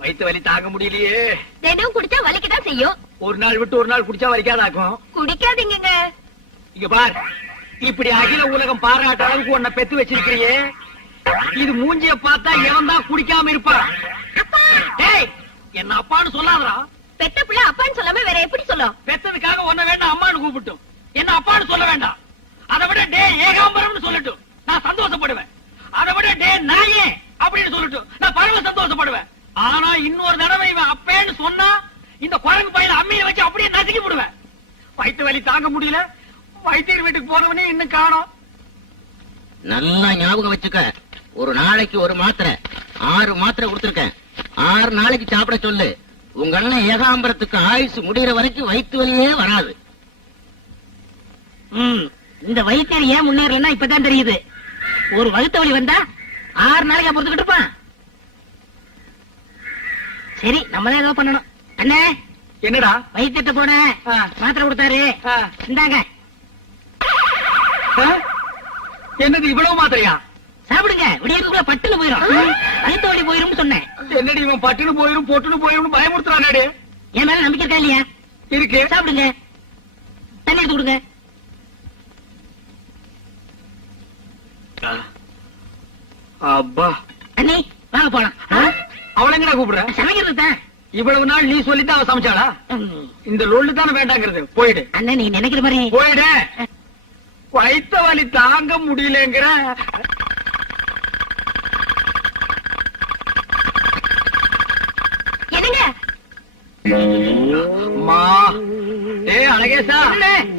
வயிற்று வலி தாங்க முடியலையே. தினம் குடிச்சா வலிக்கதான் செய்யும். ஒரு நாள் விட்டு ஒரு நாள் குடிச்சா வலிக்காதாக்கும். குடிக்காதீங்க. இங்க பார், இப்படி அகில உலகம் பாராட்ட அளவுக்கு உன்னை பெத்து வச்சிருக்கிறியே, இது மூஞ்சிய பார்த்தா எவன் தான் குடிக்காம இருப்பான்? என்ன அப்பான்னு சொல்லாதரா. பெத்த பிள்ளை அப்பான்னு சொல்லாம வேற எப்படி சொல்லும்? பெத்ததுக்காக ஒன்ன வேண்டாம் அம்மான்னு கூப்பிட்டும், என்ன அப்பான்னு சொல்ல வேண்டாம். அதை விட டே ஏகாம்பரம்னு சொல்லட்டும், நான் சந்தோஷப்படுவேன். அதை விட டே நாயே அப்படின்னு சொல்லட்டும், நான் பரவ சந்தோஷப்படுவேன். ஆனா இன்னொரு தடவை இவன் அப்பேன்னு சொன்னா இந்த குரங்கு பையில அம்மியை வச்சு அப்படியே நசுக்கி விடுவேன். வயிற்று வலி தாங்க முடியல, வைத்தியர் வீட்டுக்கு போனவனே இன்னும் காணோம். நல்லா ஞாபகம் வச்சுக்க, ஒரு நாளைக்கு ஒரு மாத்திரை 6 மாத்திரை கொடுத்திருக்கேன். 6 நாளைக்கு சாப்பிட சொல்லு. உங்க அண்ணன் ஏகாம்பரத்துக்கு ஆயுசு முடிகிற வரைக்கும் வயிற்று வலியே வராது. இந்த வைத்தியர் ஏன் முன்னேறலன்னா இப்பதான் தெரியுது. ஒரு வகுத்த வலி வந்தா 6 நாளைக்கு பொறுத்துக்கிட்டு இருப்பான். சரி, நம்ம தான் ஏதோ பண்ணணும். அண்ணே, என்னடா? வைத்தியத்தை போன மாத்திரை கொடுத்தாரு, இந்தாங்க. என்னது இவ்வளவு மாத்திரையா? சாப்பிடுங்க, விடியதுக்குள்ள பட்டுன்னு போயிடும். வயிற்று வலி போயிரும் சொன்னேன். என்னடி இவன் பட்டுன்னு போயிரும் பொட்டுன்னு போயிரும் பயமுறுத்துறானே. என் மேல நம்பிக்கை இருக்கா இல்லையா? இருக்கு. சாப்பிடுங்க, தண்ணி எடுத்து கொடுங்க. அப்பா அண்ணி வாங்க போலாம். அவளை எங்கடா கூப்பிடுற? சமைக்கிறது தான். இவ்வளவு நாள் நீ சொல்லித்தான் அவ சமைச்சாளா? இந்த லொல்லு தானே வேண்டாங்கிறது. போயிடு அண்ணன், நீ நினைக்கிற மாதிரி போயிடு. வயிற்று வலி தாங்க முடியலங்கிற. என்னங்க அம்மா, அழகேசா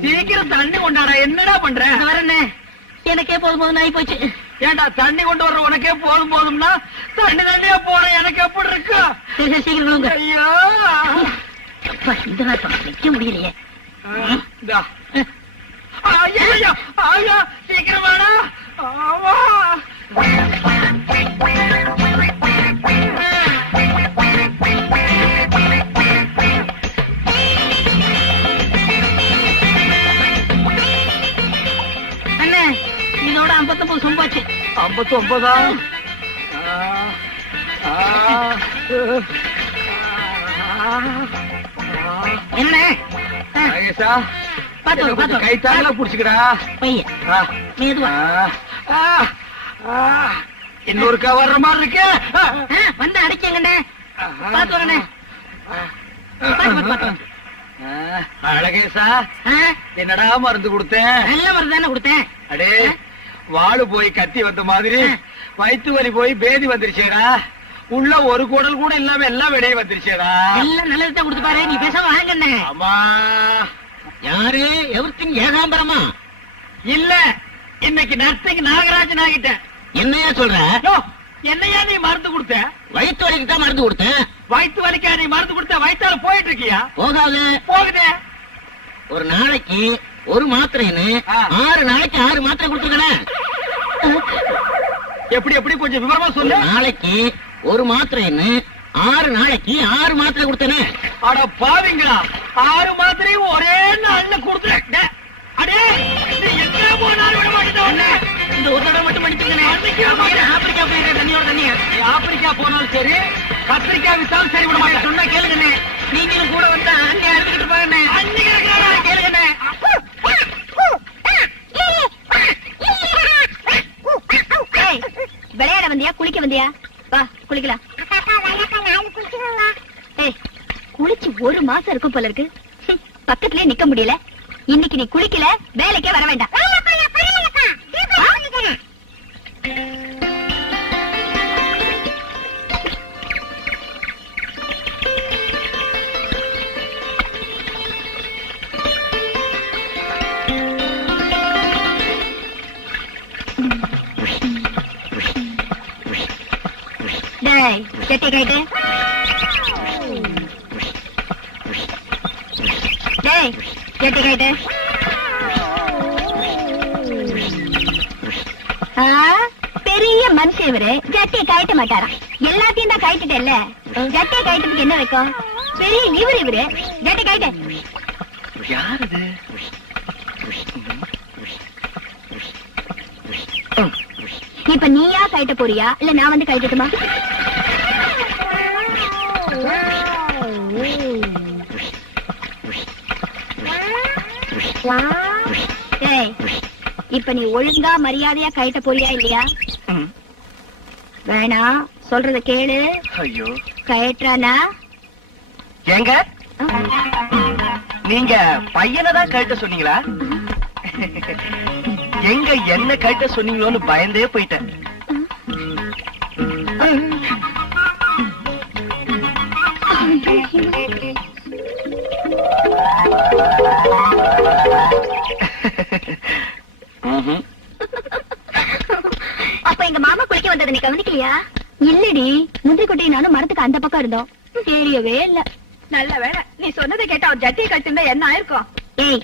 சீக்கிரம் தண்ணி கொண்டாடா. என்னடா பண்ற? வரண்ணே, எனக்கே போதும் போதும் ஆகி போச்சு. ஏண்டா தண்ணி கொண்டு வர்ற உனக்கே போதும் போதும்னா தண்ணி தண்ணியா போற எனக்கு எப்படி இருக்கு? சீக்கிரம் ஐயோ, இந்த நாள் நிக்க முடியலையே. சீக்கிரம் வாடா. அண்ணே, இதோட 59 சொம்பாச்சு. 59? என்ன கை தாங்களா புடிச்சுக்கடா பைய மேதுவா. இன்னொருக்கா வர்ற மாதிரி இருக்கு. வந்து அடிக்கங்கண்ணே, பாத்து வரண்ணே. அழகேசா, என்னடா மருந்து கொடுத்தேன்? நல்ல மருந்து தானே கொடுத்தேன். அடே, வாழு போய் கத்தி வந்த மாதிரி வயிற்று வலி போய் பேதி வந்துருச்சேடா. உள்ள ஒரு குடல் கூட இல்லாம எல்லாம் விடைய வந்துருச்சேடா. எல்லாம் நல்லதுதான் கொடுத்து பாரு. நீ பேசாம வாங்கண்ணே. ஆமா. யாரு? எவர்த்தின் ஏகாம்பரமா? இல்ல, இன்னைக்கு நர்சிங் நாகராஜன் ஆகிட்டேன். என்னையா சொல்ற? என்னையா நீ மருந்து கொடுத்த? வயிற்று வலிக்கு தான் மருந்து கொடுத்தேன். வயிற்று வலிக்கா நீ மருந்து கொடுத்த? வயிற்றால போயிட்டு இருக்கியா? போகாது. போகுதே. ஒரு நாளைக்கு ஒரு மாத்திரைன்னு 6 நாளைக்கு 6 மாத்திரை கொடுத்துருக்கேன். எப்படி எப்படி கொஞ்சம் விவரமா சொல்லு. நாளைக்கு ஒரு மாத்திரைன்னு 6 நாளைக்கு 6 மாத்திரை கொடுத்தேனே. அட பாவிங்களா, 6 மாத்திரையும் ஒரே நாள்ல கொடுத்துறேன். அடே, எங்க போனாலும் விட மாட்டேன். இந்த ஒரு தடவை மட்டும் படிச்சுக்கணே. ஆப்பிரிக்கா போயிருக்க தண்ணியோட தண்ணியா. ஆப்பிரிக்கா போனாலும் சரி, கத்திரிக்காய் வித்தாலும் சரி விட மாட்டேன். சொன்னா கேளுங்கண்ணே. நீங்களும் கூட வந்தா அண்ணே அறுத்துக்கிட்டு போறேண்ணே. அஞ்சு கேளுங்கண்ணே. விளையாட வந்தியா குளிக்க வந்தியா? வா குளிக்கலாம். குளிச்சு 1 மாசம் இருக்கும் போல இருக்கு. பக்கத்திலே நிக்க முடியல. இன்னைக்கு நீ குளிக்கல, வேலைக்கே வர வேண்டாம். ஜட்டி கைட்டு. ஜட்டி கைட்டு. பெரிய மனுஷன் இவரு ஜட்டியை கழட்ட மாட்டாரா? எல்லாத்தையும் தான் கழட்டுட்டேல்ல, ஜட்டியை கழட்டதுக்கு என்ன வைக்கும்? பெரிய இவரு ஜட்டி கழட்ட. யாரு? இப்ப நீயா கழட்ட போறியா இல்ல நான் வந்து கழட்டட்டுமா? ஏய், இப்ப நீ ஒழுங்கா மரியாதையா கழட்ட போறியா இல்லையா? வேணாம், சொல்றத கேளு. ஐயோ, கழட்டுறானா? ஏங்க நீங்க பையனை தான் கழட்ட சொன்னீங்களா? எங்க என்ன கழட்ட சொன்னீங்களோன்னு பயந்தே போயிட்டேன். அப்ப எங்க மாமா குளிக்க வந்ததை நீ கவனிக்கலையா? இல்லடி, முந்திரி கொட்டையும் நானும் மரத்துக்கு அந்த பக்கம் இருந்தோம், தெரியவே இல்ல. நல்ல வேலை நீ சொன்னதை கேட்டா அவர் ஜட்டியை கட்டிருந்தா என்ன ஆயிருக்கும்? ஏய்,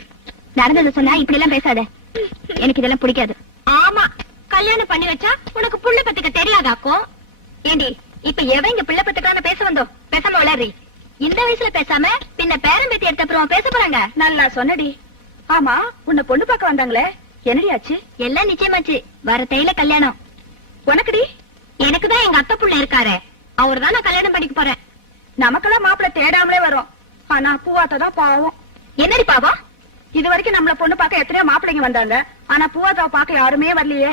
நடந்ததை சொன்னா இப்படி எல்லாம் பேசாத, எனக்கு இதெல்லாம் பிடிக்காது. ஆமா, கல்யாணம் பண்ணி வச்சா உனக்கு புள்ள பத்துக்க தெரியாதாக்கும். ஏண்டி, இப்ப எவன் இங்க பிள்ளை பத்துக்கான பேச வந்தோம்? பேசாம விளையாடுறி. இந்த வயசுல பேசாம பின்ன பேரம் பேத்தி எடுத்த அப்புறம் பேச போறாங்க. நல்லா சொன்னடி. ஆமா, உன்னை பொண்ணு பார்க்க வந்தாங்களே, என்னடி ஆச்சு? எல்லாம் நிச்சயமாச்சு, வர தையில கல்யாணம். உனக்குடி? எனக்குதான் எங்க அத்தை புள்ள இருக்காரு, அவர்தான் நான் கல்யாணம் பண்ணிக்க போறேன். நமக்கெல்லாம் மாப்பிள்ள தேடாமலே வரும், ஆனா பூவாத்தா தான் பாவம். என்னடி பாவம்? இது வரைக்கும் நம்மள பொண்ணு பார்க்க எத்தனையோ மாப்பிள்ளைங்க வந்தாங்க, ஆனா பூவாத்தாவை பார்க்க யாருமே வரலையே.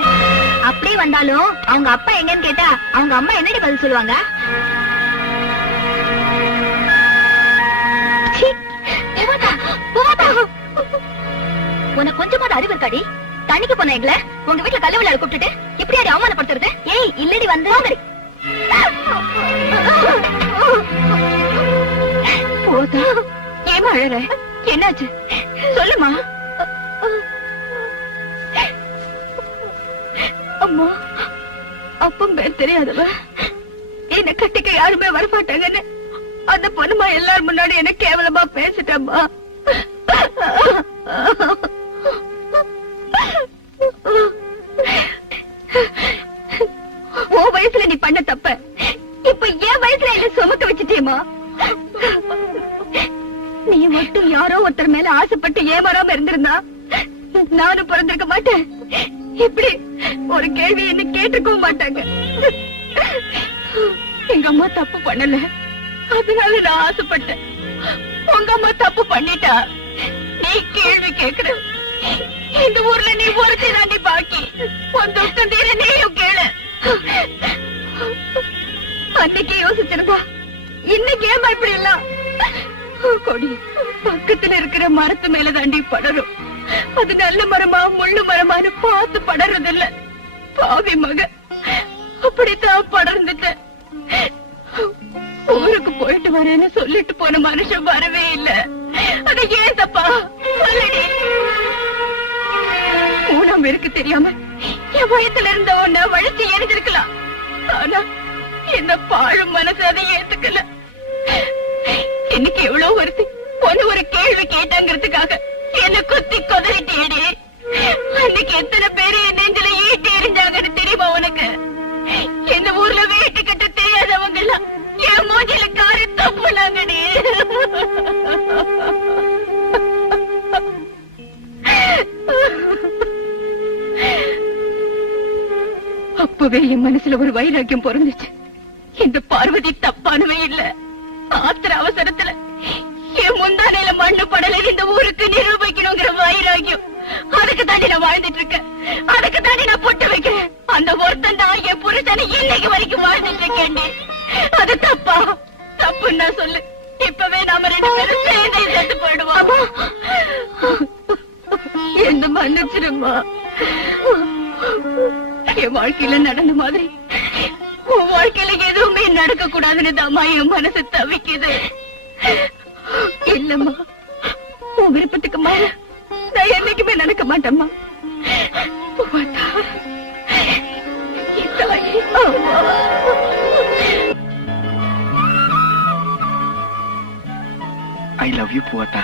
அப்படி வந்தாலும் அவங்க அப்பா எங்கன்னு கேட்டா அவங்க அம்மா என்னடி பதில் சொல்லுவாங்க? சீ, பூவாத்தா, பூவாத்தா. உனக்கு கொஞ்சமாவது அறிவு இருக்காடி? தண்ணிக்கு போன எங்களை உங்க வீட்டுல கல்ல விளையாட கூப்பிட்டுட்டு இப்படி யாரு அவமானப்படுத்துறது? ஏய், இல்லடி வந்து பூவாத்தா, ஏமா அழற? என்னாச்சு சொல்லுமா. அம்மா, அப்பம் பேர் தெரியாதவ என்ன கட்டிக்க யாருமே வரமாட்டாங்கன்னு அந்த பொண்ணுமா எல்லாரும் முன்னாடி என்ன கேவலமா பேசிட்டம்மா. ஓ வயசுல நீ பண்ண தப்ப இப்ப என் வயசுல என்ன சுமக்க வச்சுட்டேமா. நீ மட்டும் யாரோ ஒருத்தர் மேல ஆசைப்பட்டு ஏமாறாம இருந்திருந்தா நானும் பிறந்திருக்க மாட்டேன். இப்படி ஒரு கேள்வி என்ன கேட்டுக்கவும் மாட்டாங்க. எங்க அம்மா தப்பு பண்ணல, அதனால நான் ஆசைப்பட்டேன். உங்க அம்மா தப்பு பண்ணிட்டா, நீ கேள்வி கேக்குற. இந்த ஊர்ல நீ ஒருத்தி தாண்டி பாக்கி, உன் துக்கம் தீர நீயும் கேளு. அன்னைக்கு யோசிச்சிருந்தா இன்னைக்கு ஏமா இப்படி எல்லாம்? கொடி பக்கத்துல இருக்கிற மரத்து மேல தாண்டி படரும், அது நல்ல மரமா முள்ளு மரமானு பார்த்து படறது இல்ல. பாவி மக, அப்படித்தான் படர்ந்துட்டேன். ஊருக்கு போயிட்டு வரேன்னு சொல்லிட்டு போன மனுஷன் வரவே இல்ல. அது ஏன் தப்பா சொல்லடி? மூணாம் பேருக்கு தெரியாம என் வயத்துல இருந்த ஒன்ன வழிச்சு எரிஞ்சிருக்கலாம், ஆனா என்ன பாழும் மனசு அதை ஏத்துக்கல. இன்னைக்கு எவ்வளவு வருது பொண்ணு ஒரு கேள்வி கேட்டாங்கிறதுக்காக என்ன குத்தி கொதறிட்டேடி. அன்னைக்கு எத்தனை பேரு என் நெஞ்சில ஈட்டி எரிஞ்சாங்கன்னு தெரியுமா உனக்கு? இந்த ஊர்ல வீட்டு கட்ட தெரியாதவங்க எல்லாம் என் மூஞ்சில காரி தப்புனாங்கடி. அப்பவே என் மனசுல ஒரு வைராக்கியம் பிறந்துச்சு. இந்த பார்வதி தப்பானவே இல்ல. ஆத்திர அவசரத்துல என் முந்தானையில மண்ணு படல இந்த ஊருக்கு நிரூபிக்கணுங்கிற வைராக்கியம், அதுக்கு தாண்டி நான் வாழ்ந்துட்டு இருக்கேன். அதுக்கு தாண்டி நான் பொட்டு வைக்கிறேன். அந்த ஒருத்தன் தான் என் புருஷனை இன்னைக்கு வரைக்கும் வாழ்ந்துட்டு இருக்கேன். அது தப்பா? தப்புன்னா சொல்லு, இப்பவே நாம ரெண்டு பேரும் சேர்ந்தே செத்து போயிடுவோம். என்ன மன்னிச்சிருமா. என் வாழ்க்கையில நடந்த மாதிரி உன் வாழ்க்கையில எதுவுமே நடக்க கூடாதுன்னு தாமா என் மனசு தவிக்குது. இல்லம்மா, உன் விருப்பத்துக்கு மேல நான் என்னைக்குமே நடக்க மாட்டேம்மா. I love you, Poovatha.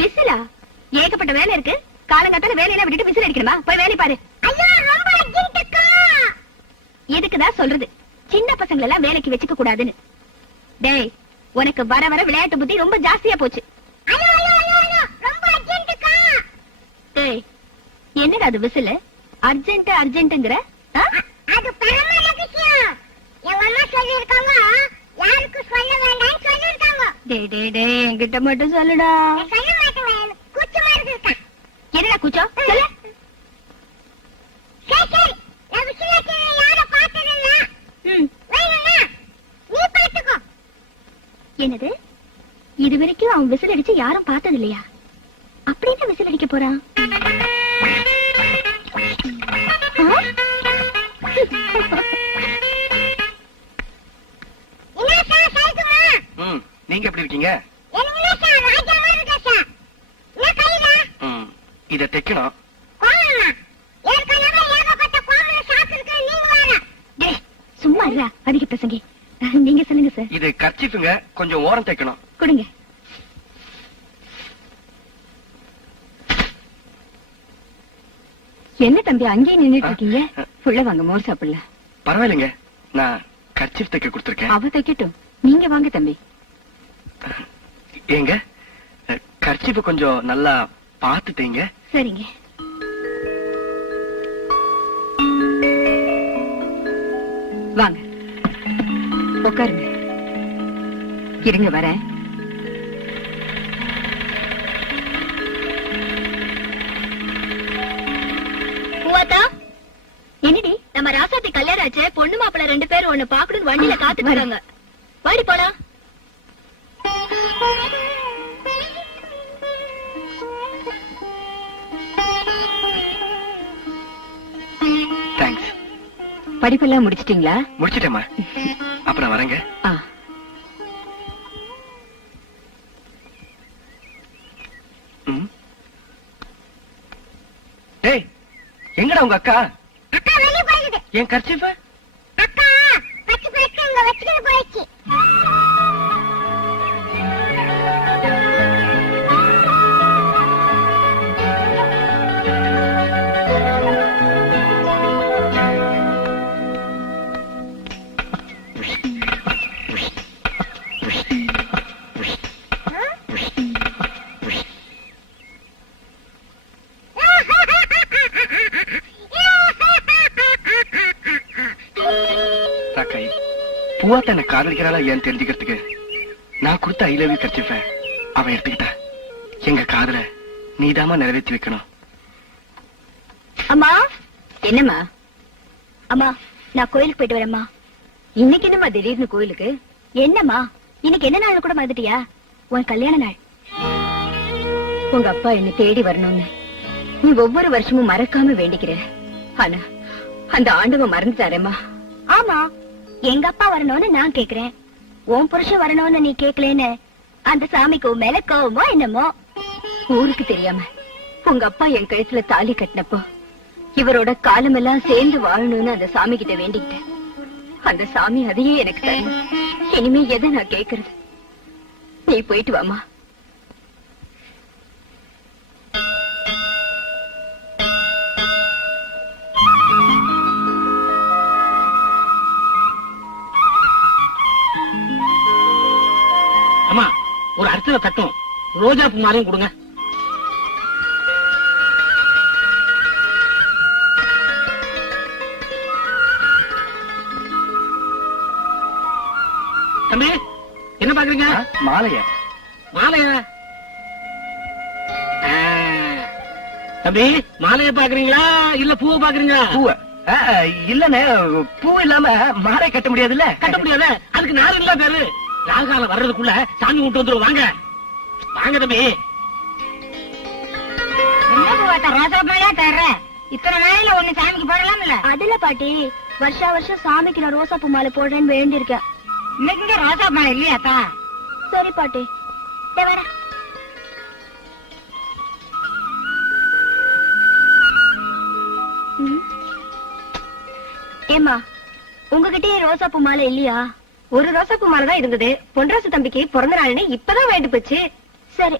விசிலா? ஏகப்பட்ட வேலை இருக்கு, காலங்காத்தால வேலையெல்லாம் விட்டுட்டு விசில் அடிக்கணுமா? போய் வேலை பாரு. எதுக்குதான் சொல்றது, சின்ன பசங்களை எல்லாம் வேலைக்கு வச்சுக்க கூடாதுன்னு. டேய், உனக்கு வர வர விளையாட்டு புத்தி ரொம்ப ஜாஸ்தியா போச்சு. டேய், என்னடா அது விசில்? அர்ஜென்ட் அர்ஜென்ட்ங்கற அது பரம ரகசியம். என் அம்மா சொல்லிருக்காங்க, யாருக்கும் சொல்ல வேண்டாம்னு சொல்லிருக்காங்க. டேய் என்கிட்ட மட்டும் சொல்லுடா. நான் சொல்ல மாட்டேன், எனக்கு கூச்சமா இருக்குக்கா. என்னடா கூச்சம்? சொல்லு. சரி, நான் விஷயத்தை யாரை பார்த்ததில்ல. வேணும்னா நீ பார்த்துக்கோ. என்னது? இதுவரைக்கும் அவன் விசில் அடிச்சு யாரும் பார்த்தது இல்லையா? அப்படி என்ன விசில் அடிக்க போறான்? நீங்க எப்படி இருக்கீங்க? இத தைக்கணும். சும்மா இல்ல, அதிக பசங்க. நீங்க சொல்லுங்க சார். இது கர்ச்சீஃப்ங்க, கொஞ்சம் ஓரம் தைக்கணும். கொடுங்க. என்ன தம்பி அங்கேயே நின்னுட்டு இருக்கீங்க? உள்ள வாங்க, மோர் சாப்பிடலாம். பரவாயில்லைங்க, நான் கர்ச்சீஃப் தைக்க கொடுத்திருக்கேன். அவ தைக்கட்டும், நீங்க வாங்க தம்பி. ஏங்க, கர்ச்சீஃப் கொஞ்சம் நல்லா பார்த்து தைங்க. சரிங்க. வாங்க உட்காருங்க. இருங்க வரேன். என்னடி, நம்ம ராசாத்தி கல்யாணம் ஆச்சு, பொண்ணு மாப்பிள்ள 2 பேரும் ஒண்ணு பாக்கணும்னு வண்டியில காத்துட்டு இருக்காங்க. வாடி போலாம். தேங்க்ஸ். படிப்பெல்லாம் முடிச்சிட்டீங்களா? முடிச்சிட்டேம்மா. அப்புறம் வரேங்க. ஏய், எங்கடா உங்க அக்கா? அக்கா வெளிய போயிடுது. என் கர்ச்சீஃப்? அக்கா பச்சை பச்சை இங்க வச்சுட்டு போயிடுச்சு. பூவாத்த என்ன காதலிக்கிறாளா ஏன் தெரிஞ்சுக்கிறதுக்கு நான் கொடுத்த ஐ லவ் யூ கர்ச்சீஃப அவன் எடுத்துக்கிட்டா. எங்க காதல நீதாமா நிறைவேற்றி வைக்கணும். அம்மா. என்னம்மா? அம்மா, நான் கோயிலுக்கு போயிட்டு வரேம்மா. இன்னைக்கு என்னம்மா திடீர்னு கோயிலுக்கு? என்னம்மா, இன்னைக்கு என்ன நாள் கூட மறந்துட்டியா? உன் கல்யாண நாள். உங்க அப்பா என்ன தேடி வரணும்னு நீ ஒவ்வொரு வருஷமும் மறக்காம வேண்டிக்கிற. ஆனா அந்த ஆண்டவன் மறந்துட்டாரேம்மா. ஆமா, எங்க அப்பா வரணும்னு நான் கேக்குறேன், உன் புருஷன் வரணும்னு நீ கேக்கலன்னு அந்த சாமிக்கு மேல கோவமோ என்னமோ. ஊருக்கு தெரியாம உங்க அப்பா என் கழுத்துல தாலி கட்டினப்போ இவரோட காலமெல்லாம் சேர்ந்து வாழணும்னு அந்த சாமி கிட்ட வேண்டிக்கிட்டேன். அந்த சாமி அதையே எனக்கு தரணும். இனிமே எதை நான் கேக்குறது? நீ போயிட்டு வாமா. அம்மா, ஒரு அர்ச்சனை தட்டும் ரோஜா பூ மாலையும் கொடுங்க. தம்பி, என்ன பாக்குறீங்க? மாலையா? மாலையா? தம்பி, மாலைய பாக்குறீங்களா இல்ல பூவை பாக்குறீங்களா? பூவ இல்லன்னு, பூ இல்லாம மாலை கட்ட முடியாதுல்ல. கட்ட முடியாத, அதுக்கு நாள் இல்ல பேரு. ராகாலம் வர்றதுக்குள்ள சாமி விட்டு வந்துரும். வாங்க வாங்க தம்பி. ரோசா பூவையா தர்ற? இத்தனை நாளையில ஒண்ணு சாமிக்கு போடலாம்ல? அதுல பாட்டி, வருஷா வருஷம் சாமிக்கு நான் ரோசா பூ மாலை போடுறேன்னு வேண்டியிருக்கேன். இன்னைக்கு ரோசா பூ இல்லையாக்கா? சரி பாட்டி, வரேன். ஏமா, உங்ககிட்டயே ரோசா பூ மாலை இல்லையா? ஒரு ரோசா பூ மாலை தான் இருந்தது. பொன்ராசு தம்பிக்கு பிறந்த நாள்னு இப்பதான் வாங்கிட்டு போச்சு. சரி,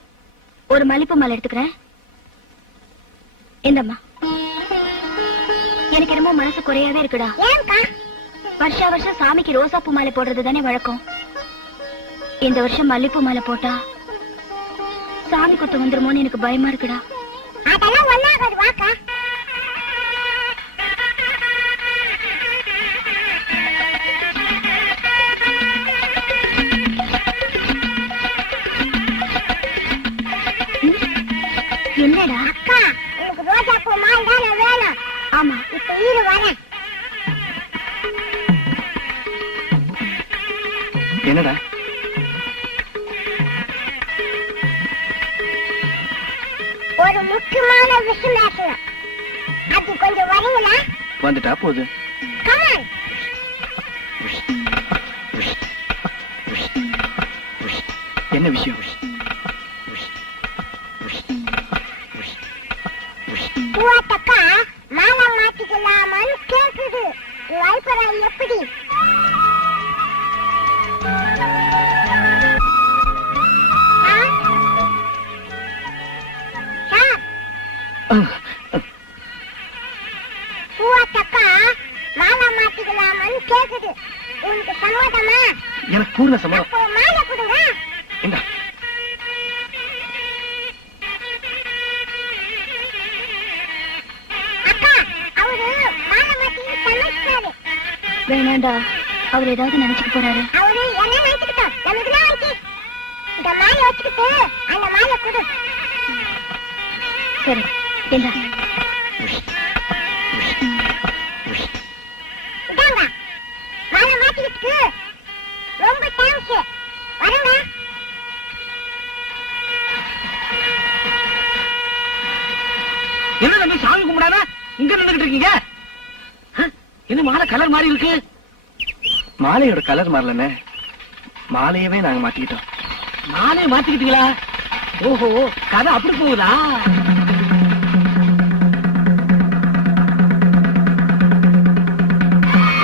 ஒரு மல்லிப்பூ மாலை எடுத்துக்கிறேன். இந்தம்மா. எனக்கு என்னமோ மனசு குறையாவே இருக்குடா. வருஷா வருஷம் சாமிக்கு ரோசா பூ மாலை போடுறது தானே வழக்கம். இந்த வருஷம் மல்லிப்பூ மாலை போட்டா சாமி கொத்து வந்துருமோன்னு எனக்கு பயமா இருக்குடா. அதெல்லாம் ஒண்ணாகாது வாக்கா. மால் தானே வேணும். ஆமா. இப்ப இரு வரேன். என்னடா? ஒரு முக்கியமான விஷயம் பேசணும். அது கொஞ்சம் வரீங்களா? வந்துட்டா போகுது. கமான். என்ன விஷயம்? பூவாத்தக்கா மாலை மாத்திக்கலாமான்னு கேக்குது. உன் அபிப்பிராயம் எப்படி? பூவாத்தக்கா மாலை மாத்திக்கலாமான்னு கேக்குது. உனக்கு சம்மதமா? எனக்கு பூர்ண சம்மதம். அப்போ மாலை கொடுங்க. இந்தா. அக்கா, அவரு மாலை மாத்திக்கு சமைச்சாரு. வேணாண்டா, அவர் ஏதாவது நினைச்சுக்க போறாரு. அவரு என்ன நினைச்சுக்கிட்டோம், நமக்கு தான் இருக்கு. இந்த மாலை வச்சுக்கிட்டு அந்த மாலை கொடு. சரி, இந்தா. இதாங்க மாலை மாத்திக்கிட்டு ரொம்ப தேங்க்ஸ். வரங்க. என்ன தம்பி சாமி கும்பிடாம இங்க நின்னுகிட்டு இருக்கீங்க? என்ன மாலை கலர் மாதிரி இருக்கு? மாலையோட கலர் மாறலன்னு மாலையவே நாங்க மாத்திக்கிட்டோம். மாலையை மாத்திக்கிட்டீங்களா? ஓஹோ, கதை அப்படி போகுதா?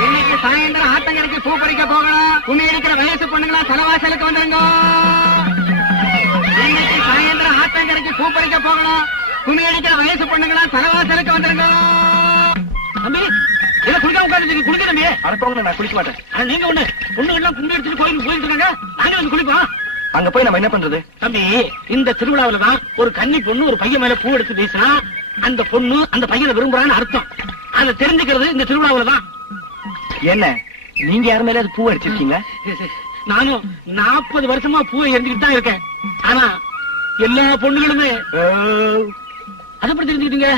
இன்னைக்கு சாயந்தரம் ஆத்தங்கரைக்கு பூ பறிக்க போகணும். கும்மி அடிக்கிற வயசு பொண்ணுங்களா தலைவாசலுக்கு வந்துருங்க. இன்னைக்கு சாயந்தரம் ஆத்தங்கரைக்கு பூ பறிக்க போகணும். கும்மி அடிக்கிற வயசு பொண்ணுங்களா தலைவாசலுக்கு வந்துருங்க. தம்பி, இதை குளிக்க உட்காந்து குளிக்க தம்பி. அடப்பவங்க, நான் குளிக்க மாட்டேன். ஆனா நீங்க ஒண்ணு பொண்ணுங்கெல்லாம் கும்மி அடிச்சுட்டு கோயிலுக்கு போயிட்டு இருக்காங்க. நாங்க வந்து குளிப்போம். அங்க போய் நம்ம என்ன பண்றது? தம்பி, இந்த திருவிழாவில தான் ஒரு கன்னி பொண்ணு ஒரு பையன் மேல பூ எடுத்து வீசினா அந்த பொண்ணு அந்த பையனை விரும்புறான்னு அர்த்தம். அதை தெரிஞ்சுக்கிறது இந்த திருவிழாவில தான். என்ன, நீங்க யார் மேல அது பூ அடிச்சிருக்கீங்க? நானும் 40 வருஷமா பூவை எரிஞ்சுக்கிட்டு தான் இருக்கேன். ஆனா எல்லா பொண்ணுகளுமே அதை பத்தி தெரிஞ்சுக்கிட்டீங்க.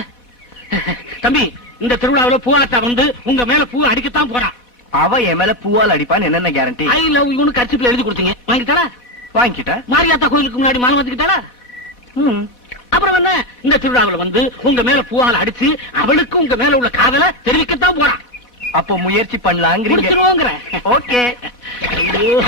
தம்பி, இந்த திருவிழாவில பூவாத்தா வந்து உங்க மேல பூ அடிக்கத்தான் போறான். அவ என் மேல பூவால் அடிப்பான்னு என்னென்ன கேரண்டி? ஐ லவ் யூன்னு கர்ச்சிப்ல எழுதி கொடுத்தீங்க, வாங்கிட்டாரா? வாங்கிட்டா. மாரியாத்தா கோயிலுக்கு முன்னாடி மாலை வந்துக்கிட்டாரா? அப்புறம் என்ன, இந்த திருவிழாவில வந்து உங்க மேல பூவால் அடிச்சு அவளுக்கு உங்க மேல உள்ள காதலை தெரிவிக்கத்தான் போறான். அப்போ முயற்சி பண்ணலாங்கிறீங்க? முடிச்சிருவோங்கிற. ஓகே. ஐயோ.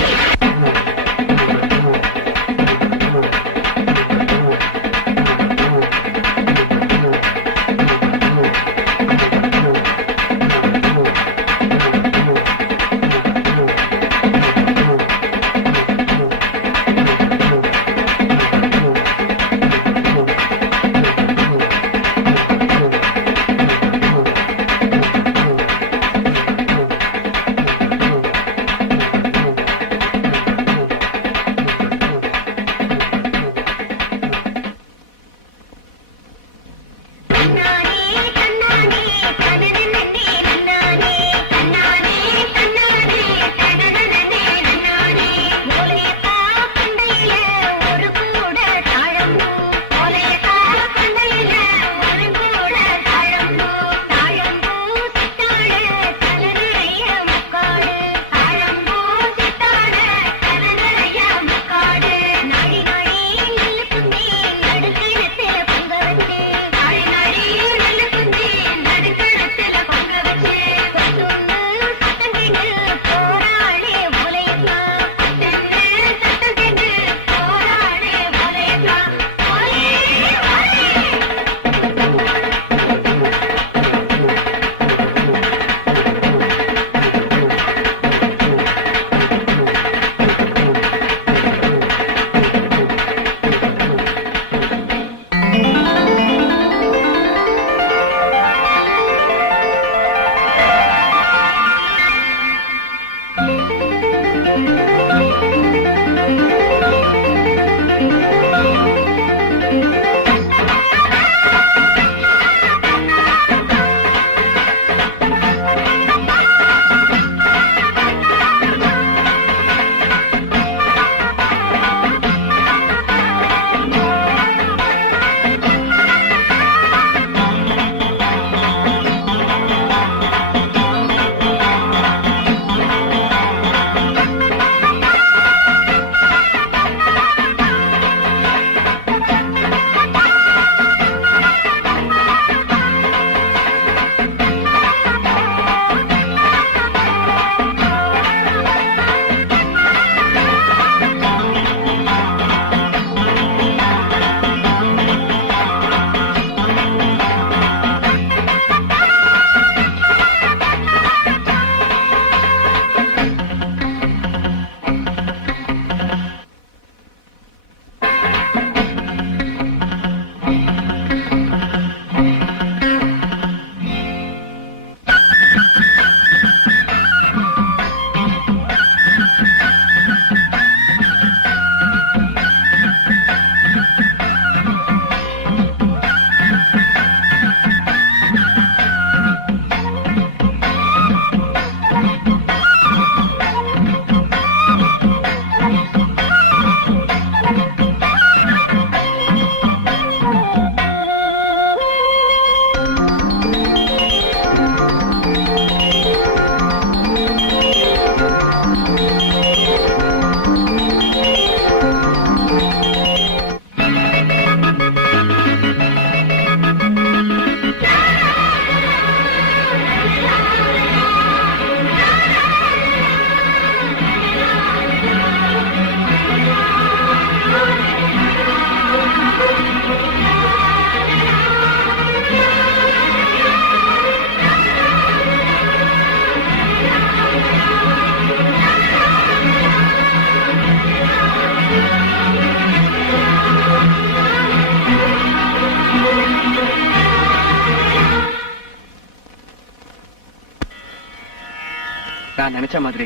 நான் நினைச்ச மாதிரி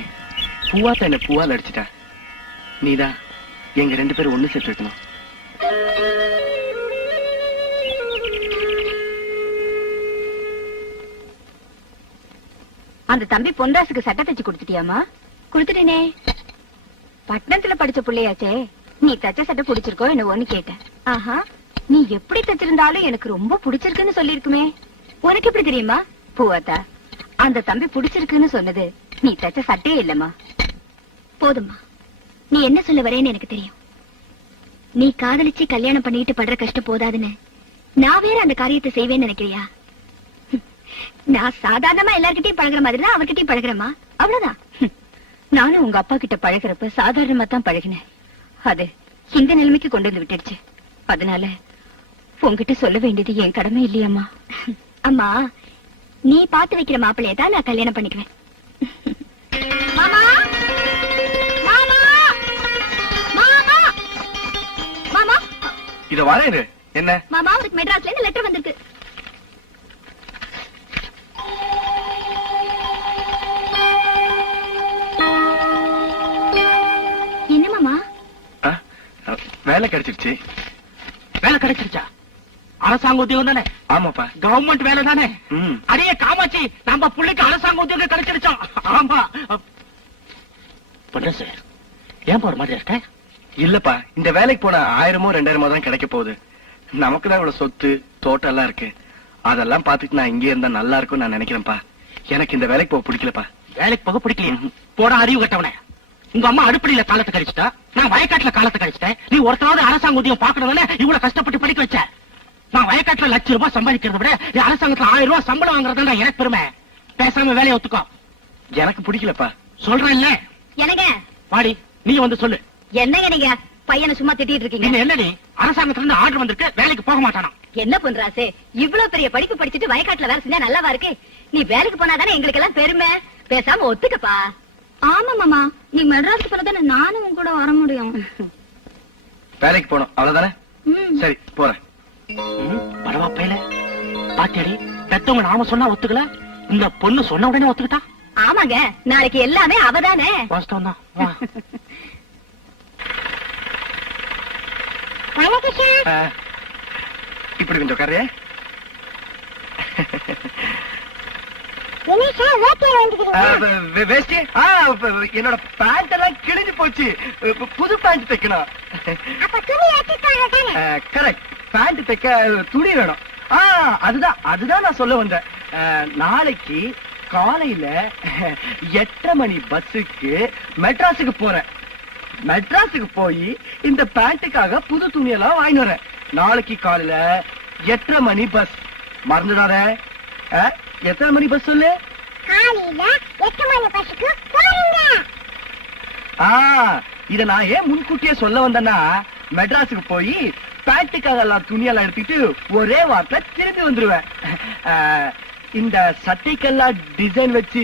பூவாத்த என்ன பூவால் அடிச்சிட்டா. நீதான் எங்க 2 பேரும் ஒண்ணு சேர்த்து வைக்கணும். அந்த தம்பி பொன்ராசுக்கு சட்டை தச்சு கொடுத்துட்டியாமா? கொடுத்துட்டேனே. பட்டணத்துல படிச்ச பிள்ளையாச்சே, நீ தச்ச சட்டை பிடிச்சிருக்கோ என்னவோன்னு கேட்டேன். ஆஹா, நீ எப்படி தச்சிருந்தாலும் எனக்கு ரொம்ப பிடிச்சிருக்குன்னு சொல்லிருக்குமே. உனக்கு எப்படி தெரியுமா? பூவாத்தா, அந்த தம்பி பிடிச்சிருக்குன்னு சொன்னது நீ தச்ச சட்டையே இல்லம்மா. போதும்மா, நீ என்ன சொல்ல வரேன்னு எனக்கு தெரியும். நீ காதலிச்சு கல்யாணம் பண்ணிட்டு படுற கஷ்டம் போதாதுன்னு நான் வேற அந்த காரியத்தை செய்வேன்னு நினைக்கிறியா? நான் சாதாரணமா எல்லார்கிட்டயும் பழகுற மாதிரி தான் அவர்கிட்டயும் பழகுறேமா, அவ்வளவுதான். நானும் உங்க அப்பா கிட்ட பழகிறப்ப சாதாரணமா தான் பழகினேன். அது இந்த நிலைமைக்கு கொண்டு வந்து விட்டுடுச்சு. அதனால உங்ககிட்ட சொல்ல வேண்டியது என் கடமை இல்லையம்மா. அம்மா, நீ பார்த்து வைக்கிற மாப்பிள்ளைய தான் நான் கல்யாணம் பண்ணிக்குவேன். மாமா, மாமா, மாமா, மாமா, இத வரேன். என்ன மாமா, உனக்கு மெட்ராஸ்ல இருந்து லெட்டர் வந்திருக்கு. என்ன மாமா? வேலை கிடைச்சிருச்சு. வேலை கிடைச்சிருச்சா? அரசாங்க உத்தியோகம் தானே? ஆமாப்பா. கவர்மெண்ட் வேலை தானே? ம். அடியே காமாட்சி, நம்ம பிள்ளைக்கு அரசாங்க உத்தியோகம் கிடைச்சிருச்சோம். ஆமா. பண்ற சார், ஏன் போற மாதிரி இருக்க? இல்லப்பா, இந்த வேலைக்கு போனா 1000மோ 2000மோ தான் கிடைக்க போகுது. நமக்கு தான் இவ்வளவு சொத்து தோட்டம் எல்லாம் இருக்கு. அதெல்லாம் பாத்துட்டு நான் இங்கே இருந்தா நல்லா இருக்கும் நான் நினைக்கிறேன்ப்பா. எனக்கு இந்த வேலைக்கு போக பிடிக்கலப்பா. வேலைக்கு போக பிடிக்கலையா? போட அறிவு கட்டவனே. உங்க அம்மா அடுப்படியில காலத்தை கழிச்சுட்டா, நான் வயக்காட்டுல காலத்தை கழிச்சிட்டேன். நீ ஒருத்தராவது அரசாங்க உத்தியோகம் பாக்கணும்னு இவ்வளவு கஷ்டப்பட்டு படிக்க வச்ச. நான் வயக்காட்டுல ₹1,00,000 சம்பாதிக்கிறத விட நீ அரசாங்கத்துல ₹1000 சம்பளம் வாங்குறதா எனக்கு பெருமை. பேசாம வேலையை ஒத்துக்கோ. எனக்கு பிடிக்கலப்பா. சொல்றேன் இல்ல? என்னங்க? வாடி, நீ வந்து சொல்லு. என்னங்க நீங்க பையனை சும்மா திட்டிட்டு இருக்கீங்க? என்ன என்னடி, அரசாங்கத்துல இருந்து ஆர்டர் வந்திருக்கு, வேலைக்கு போக மாட்டானா? என்ன பண்றாசே, இவ்வளவு பெரிய படிப்பு படிச்சுட்டு வயக்காட்டுல வேலை செஞ்சா நல்லாவா இருக்கு? நீ வேலைக்கு போனாதானே எங்களுக்கு எல்லாம் பெருமை. பேசாம ஒத்துக்கப்பா. ஆமா மாமா, நீ மெட்ராஸ்க்கு போறதானே நானும் உன் கூட வர முடியும். வேலைக்கு போகணும் அவ்வளவுதானே? சரி போறேன். பரவா பையல பாத்தியடி, பெத்தவங்க நாம சொன்னா ஒத்துக்கல, இந்த பொண்ணு சொன்ன உடனே ஒத்துக்கிட்டா. ஆமாங்க, நாளைக்கு எல்லாமே அவதானே. வாஸ்தவம் தான். வா. இப்படி கொஞ்சம் உட்காரு. வேஷ்டி என்னோட பேண்ட் எல்லாம் கிழிஞ்சு போச்சு. புது பேண்ட் தைக்கணும். கரெக்ட், பேண்ட் தைக்க துணி வேணும். அதுதான் நான் சொல்ல வந்தேன். நாளைக்கு காலையில 8:30 மணி பஸ்ஸுக்கு மெட்ராஸுக்கு போறேன். மெட்ராஸுக்கு போய் இந்த பேண்ட்டுக்காக புது துணியெல்லாம் வாங்கி வரேன். நாளைக்கு காலையில 8:30 மணி பஸ். மறந்துடாத. எத்தனை மணி பஸ் சொல்லு? காலையில 8 மணி பஸ்ஸுக்கு போறீங்க. இத நான் ஏன் முன்கூட்டியே சொல்ல வந்தேன்னா, மெட்ராஸுக்கு போய் பேண்ட்டுக்காக எல்லாம் துணியெல்லாம் எடுத்துட்டு ஒரே வாரத்துல திரும்பி வந்துருவேன். இந்த சட்டைக்கெல்லாம் டிசைன் வச்சு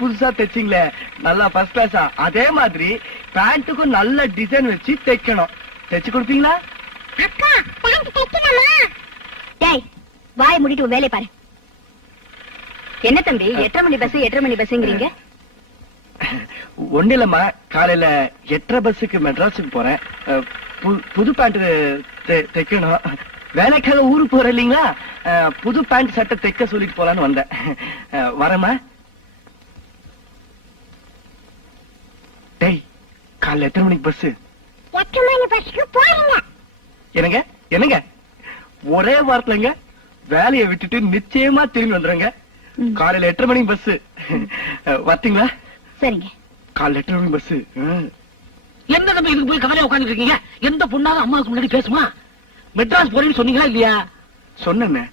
புதுசா தைச்சிங்களே, நல்லா ஃபர்ஸ்ட் கிளாஸா, அதே மாதிரி பேண்ட்டுக்கும் நல்ல டிசைன் வச்சு தைக்கணும். தைச்சு கொடுப்பீங்களா? அக்கா, பேண்ட் தைக்கணுமா? டேய், வாய் மூடிட்டு உன் வேலையை பாரு. என்ன தம்பி, 8:30 மணி பஸ் 8:30 மணி பஸ்ங்கிறீங்க? ஒண்ணு இல்லம்மா, காலையில 8:30 பஸ்ஸுக்கு மெட்ராஸுக்கு போறேன். புது பேண்ட் தைக்கணும். வேலைக்காக ஊருக்கு போற இல்லீங்களா, புது பேண்ட் சட்டை தைக்க சொல்லிட்டு போலான்னு வந்தேன். வரமா? டேய், காலைல எத்தனை மணிக்கு பஸ்? 8 மணி பஸ்ஸுக்கு போறீங்க. என்னங்க என்னங்க, ஒரே வாரத்துலங்க வேலையை விட்டுட்டு நிச்சயமா திரும்பி வந்துடுங்க. காலையில 8:30 மணிக்கு பஸ். வரீங்களா? சரிங்க. காலைல 8:30 மணி பஸ். என்ன தம்பி இதுக்கு போய் கவலையா உட்கார்ந்து இருக்கீங்க? எந்த பொண்ணாவது அம்மாவுக்கு முன்னாடி பேசுமா? மெட்ராஸ் போறேன்னு சொன்னீங்களா இல்லையா? சொன்னேன்.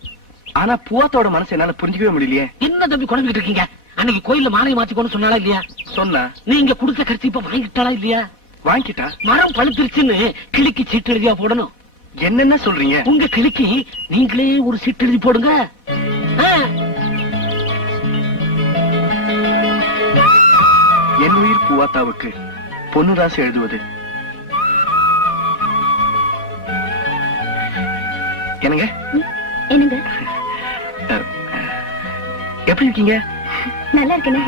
ஆனா பூவாத்தோட மனசு என்னால புரிஞ்சுக்கவே முடியலையே. என்ன தம்பி குழம்பிட்டு இருக்கீங்க? அன்னைக்கு கோயில்ல மாலை மாத்திக்கோன்னு சொன்னாலா இல்லையா? சொன்னா. நீங்க கொடுத்த கருத்து இப்ப வாங்கிட்டாளா இல்லையா? வாங்கிட்டா. மரம் பழுத்திருச்சுன்னு கிளிக்கு சீட்டு எழுதியா போடணும். என்னென்ன சொல்றீங்க? உங்க கிளிக்கு நீங்களே ஒரு சீட்டு எழுதி போடுங்க. என் உயிர் பூவாத்தாவுக்கு பொன்னுராசு எழுதுவது. என்னங்க என்னங்க, எப்படி இருக்கீங்க? நல்லா இருக்கேன்.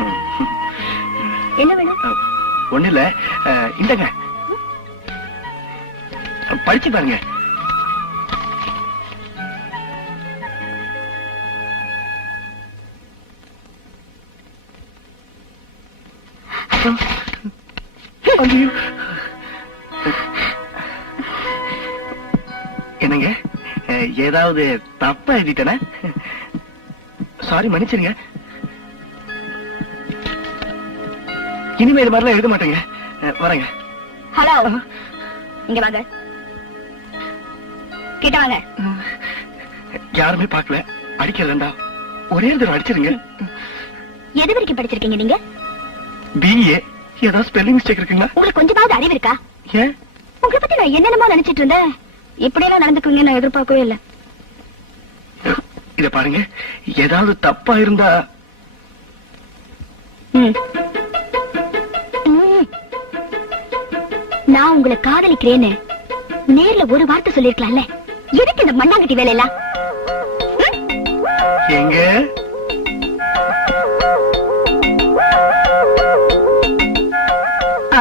என்ன வேணும்? ஒண்ணு இல்ல, இந்தங்க படிச்சு பாருங்க. ஐயோ. என்னங்க, ஏதாவது தப்பா எழுதிட்டேனா? சாரி, மன்னிச்சிருங்க. இனிமே இது மாதிரிலாம் எழுத மாட்டேங்க. வரேங்க. ஹலோ, இங்க வாங்க. கிட்ட வாங்க. யாருமே பார்க்கல, அடிக்க வேண்டாம். ஒரே தடவை அடிச்சிருங்க. எது வரைக்கும் படிச்சிருக்கீங்க நீங்க? பிஏ. ஏதாவது ஸ்பெல்லிங் மிஸ்டேக் இருக்குங்களா? உங்களுக்கு கொஞ்சமாவது அறிவு இருக்கா? ஏன்? உங்களை பத்தி நான் என்னென்னமோ நினைச்சிட்டு இருந்தேன். இப்படி எல்லாம் நடந்துக்குவீங்க நான் எதிர்பார்க்கவே இல்லை. இத பாருங்க, ஏதாவது தப்பா இருந்தா நான் உங்களை காதலிக்கிறேன்னு நேர்ல ஒரு வார்த்தை சொல்லிருக்கலாம்ல. எதுக்கு இந்த மண்ணாங்கட்டி வேலையெல்லாம்? எங்க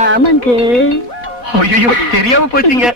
ஆமாங்க. ஐயோ, தெரியாம போச்சீங்க.